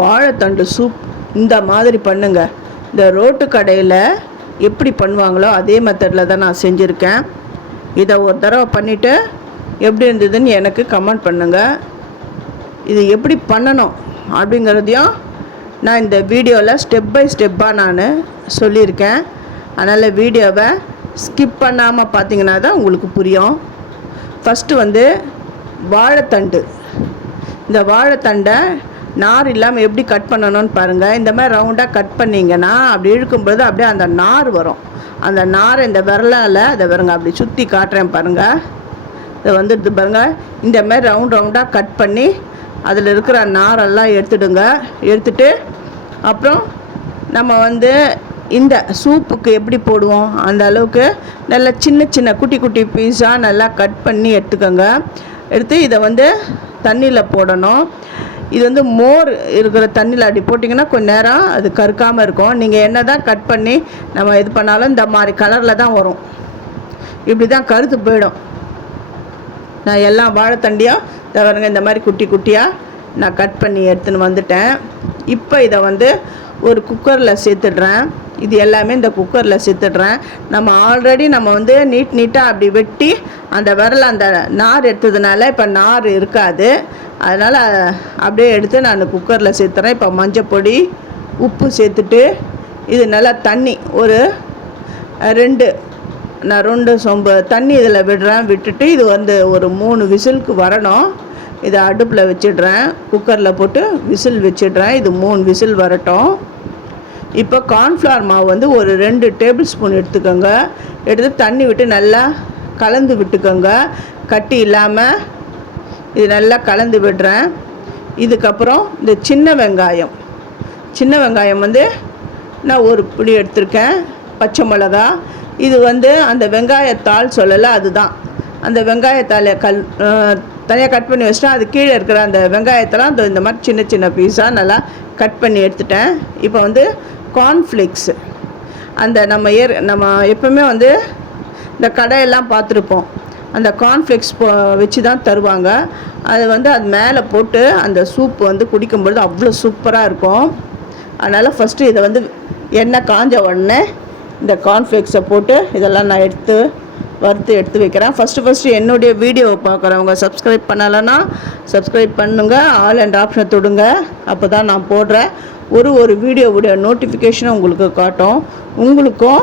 வாழைத்தண்டு சூப் இந்த மாதிரி பண்ணுங்க. இந்த ரோட்டு கடையில் எப்படி பண்ணுவாங்களோ அதே மெத்தடில் தான் நான் செஞ்சுருக்கேன். இதை ஒரு தடவை பண்ணிவிட்டு எப்படி இருந்ததுன்னு எனக்கு கமெண்ட் பண்ணுங்கள் இது எப்படி பண்ணணும் அப்படிங்கிறதையும் நான் இந்த வீடியோவில் ஸ்டெப் பை ஸ்டெப்பாக நான் சொல்லியிருக்கேன். அதனால் வீடியோவை ஸ்கிப் பண்ணாமல் பார்த்தீங்கன்னா தான் உங்களுக்கு புரியும். ஃபஸ்ட்டு வந்து வாழைத்தண்டு. இந்த வாழைத்தண்டை நார் இல்லாமல் எப்படி கட் பண்ணணும்னு பாருங்கள் இந்த மாதிரி ரவுண்டாக கட் பண்ணிங்கன்னா அப்படி இழுக்கும்போது அப்படியே அந்த நார் வரும். அந்த நார் இந்த விரலால் அதை பாருங்க அப்படி சுற்றி காட்டுறேன் பாருங்கள் இதை வந்துடுது பாருங்கள் இந்த மாதிரி ரவுண்ட் ரவுண்டாக கட் பண்ணி அதில் இருக்கிற நாரெல்லாம் எடுத்துடுங்க. எடுத்துட்டு அப்புறம் நம்ம வந்து இந்த சூப்புக்கு எப்படி போடுவோம்? அந்த அளவுக்கு நல்லா சின்ன சின்ன குட்டி குட்டி பீஸாக நல்லா கட் பண்ணி எடுத்துக்கோங்க. எடுத்து இதை வந்து தண்ணியில் போடணும். இது வந்து மோர் இருக்கிற தண்ணியில் அப்படி போட்டிங்கன்னா கொஞ்சம் நேரம் அது கருக்காமல் இருக்கும். நீங்கள் என்ன தான் கட் பண்ணி நம்ம இது பண்ணாலும் இந்த மாதிரி கலரில் தான் வரும். இப்படி தான் கருத்து போயிடும். நான் எல்லா வாழைத்தண்டியும் தவறுங்க இந்த மாதிரி குட்டி குட்டியாக நான் கட் பண்ணி எடுத்துன்னு வந்துட்டேன். இப்போ இதை வந்து ஒரு குக்கரில் சேர்த்துடுறேன். இது எல்லாமே இந்த குக்கரில் சித்துடுறேன். நம்ம ஆல்ரெடி நம்ம வந்து நீட் நீட்டாக அப்படி வெட்டி அந்த விரல் அந்த நார் எடுத்ததுனால இப்போ நார் இருக்காது. அதனால் அப்படியே எடுத்து நான் குக்கரில் சேர்த்துறேன் இப்போ மஞ்சப்பொடி உப்பு சேர்த்துட்டு இது நல்லா தண்ணி ஒரு ரெண்டு நான் ரெண்டு சொம்பு தண்ணி இதில் விடுறேன். விட்டுட்டு இது வந்து ஒரு மூணு விசிலுக்கு வரணும். இதை அடுப்பில் வச்சிடுறேன். குக்கரில் போட்டு விசில் வச்சிடுறேன். இது மூணு விசில் வரட்டும். இப்போ கார்ன்ஃப்ளவர் மாவு வந்து ஒரு ரெண்டு டேபிள் ஸ்பூன் எடுத்துக்கோங்க. எடுத்து தண்ணி விட்டு நல்லா கலந்து விட்டுக்கோங்க. கட்டி இல்லாமல் இது நல்லா கலந்து விடுறேன். இதுக்கப்புறம் இந்த சின்ன வெங்காயம். சின்ன வெங்காயம் வந்து நான் ஒரு புளி எடுத்திருக்கேன். பச்சை மிளகா. இது வந்து அந்த வெங்காயத்தாள் சொல்லலை அதுதான். அந்த வெங்காயத்தாளை கல் தனியாக கட் பண்ணி வச்சிட்டேன். அது கீழே இருக்கிற அந்த வெங்காயத்தெல்லாம் இந்த இந்த மாதிரி சின்ன சின்ன பீஸாக நல்லா கட் பண்ணி எடுத்துட்டேன். இப்போ வந்து கார்ன்ஃப்ளேக்ஸு அந்த நம்ம ஏர் நம்ம எப்பவுமே வந்து இந்த கடையெல்லாம் பார்த்துருப்போம். அந்த கார்ன்ஃப்ளேக்ஸ் போ வச்சு தான் தருவாங்க. அது வந்து அது மேலே போட்டு அந்த சூப் வந்து குடிக்கும்பொழுது அவ்வளோ சூப்பராக இருக்கும். அதனால் ஃபஸ்ட்டு இதை வந்து எண்ணெய் காஞ்ச உடனே இந்த கார்ன்ஃப்ளேக்ஸை போட்டு இதெல்லாம் நான் எடுத்து வறுத்து எடுத்து வைக்கிறேன். ஃபஸ்ட்டு ஃபஸ்ட்டு என்னுடைய வீடியோவை பார்க்குறவங்க சப்ஸ்கிரைப் பண்ணலைன்னா சப்ஸ்கிரைப் பண்ணுங்கள் ஆல் அண்ட் ஆப்ஷனை தொடுங்க. அப்போ தான் நான் போடுறேன். ஒரு ஒரு வீடியோவுடைய நோட்டிஃபிகேஷனும் உங்களுக்கு காட்டும். உங்களுக்கும்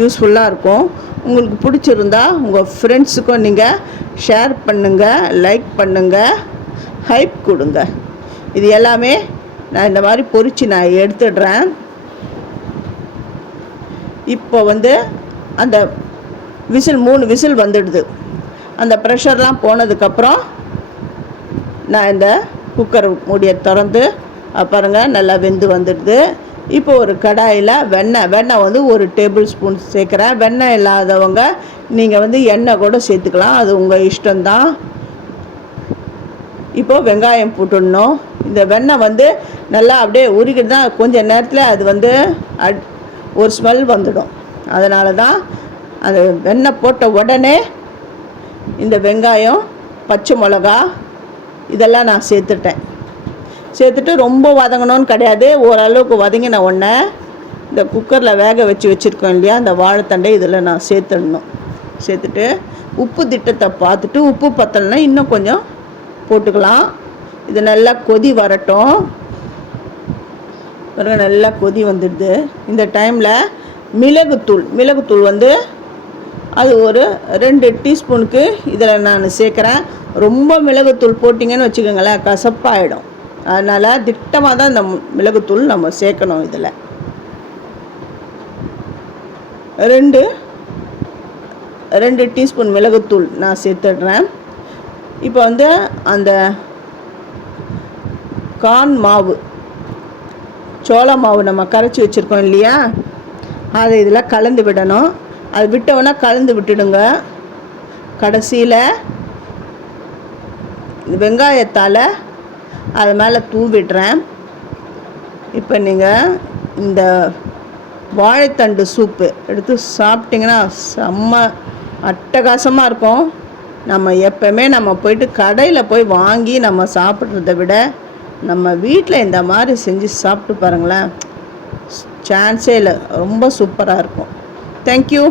யூஸ்ஃபுல்லாக இருக்கும். உங்களுக்கு பிடிச்சிருந்தா உங்கள் ஃப்ரெண்ட்ஸுக்கும் நீங்கள் ஷேர் பண்ணுங்கள் லைக் பண்ணுங்கள் ஹைப் கொடுங்க. இது எல்லாமே நான் இந்த மாதிரி பொரித்து நான் எடுத்துடுறேன். இப்போ வந்து அந்த விசில் மூணு விசில் வந்துடுது. அந்த ப்ரெஷர்லாம் போனதுக்கப்புறம் நான் இந்த குக்கர் மூடியை திறந்து பாருங்கள் நல்லா வெந்து வந்துடுது. இப்போ ஒரு கடாயில் வெண்ணெய் வெண்ணெய் வந்து ஒரு டேபிள் ஸ்பூன் சேர்க்குறேன். வெண்ணெய் இல்லாதவங்க நீங்கள் வந்து எண்ணெய் கூட சேர்த்துக்கலாம். அது உங்கள் இஷ்டம்தான். இப்போது வெங்காயம் போட்டுடணும். இந்த வெண்ணெய் வந்து நல்லா அப்படியே உருகிட்டு தான் கொஞ்ச நேரத்தில் அது வந்து அட் ஒரு ஸ்மெல் வந்துடும். அதனால தான் அந்த வெண்ணெய் போட்ட உடனே இந்த வெங்காயம் பச்சை மிளகா இதெல்லாம் நான் சேர்த்துட்டேன். சேர்த்துட்டு ரொம்ப வதங்கணும்னு கிடையாது. ஓரளவுக்கு வதங்கின உடனே இந்த குக்கரில் வேக வச்சு வச்சுருக்கோம் இல்லையா அந்த வாழைத்தண்டை இதில் நான் சேர்த்துடணும். சேர்த்துட்டு உப்பு திட்டத்தை பார்த்துட்டு உப்பு பத்தலைன்னா இன்னும் கொஞ்சம் போட்டுக்கலாம். இது நல்லா கொதி வரட்டும். பிறகு நல்லா கொதி வந்துடுது. இந்த டைமில் மிளகுத்தூள் மிளகுத்தூள் வந்து அது ஒரு ரெண்டு டீஸ்பூனுக்கு இதில் நான் சேர்க்குறேன். ரொம்ப மிளகுத்தூள் போட்டிங்கன்னு வச்சுக்கோங்களேன் கசப்பாயிடும். அதனால் திட்டமாக தான் இந்த மிளகுத்தூள் நம்ம சேர்க்கணும் இதில். ரெண்டு ரெண்டு டீஸ்பூன் மிளகுத்தூள் நான் சேர்த்துடுறேன். இப்போ வந்து அந்த கான் மாவு சோள மாவு நம்ம கரைச்சி வச்சுருக்கோம் இல்லையா? அதை இதில் கலந்து விடணும். அது விட்டோன்னா கலந்து விட்டுடுங்க. கடைசியில் வெங்காயத்தால் அது மேலே தூவிடுறேன் இப்போ நீங்கள் இந்த வாழைத்தண்டு சூப்பு எடுத்து சாப்பிட்டிங்கன்னா செம்ம அட்டகாசமாக இருக்கும். நம்ம எப்பவுமே நம்ம போயிட்டு கடையில் போய் வாங்கி நம்ம சாப்பிட்றத விட நம்ம வீட்டில் இந்த மாதிரி செஞ்சு சாப்பிட்டு பாருங்களேன். சான்ஸே இல்லை. ரொம்ப சூப்பராக இருக்கும். தேங்க்யூ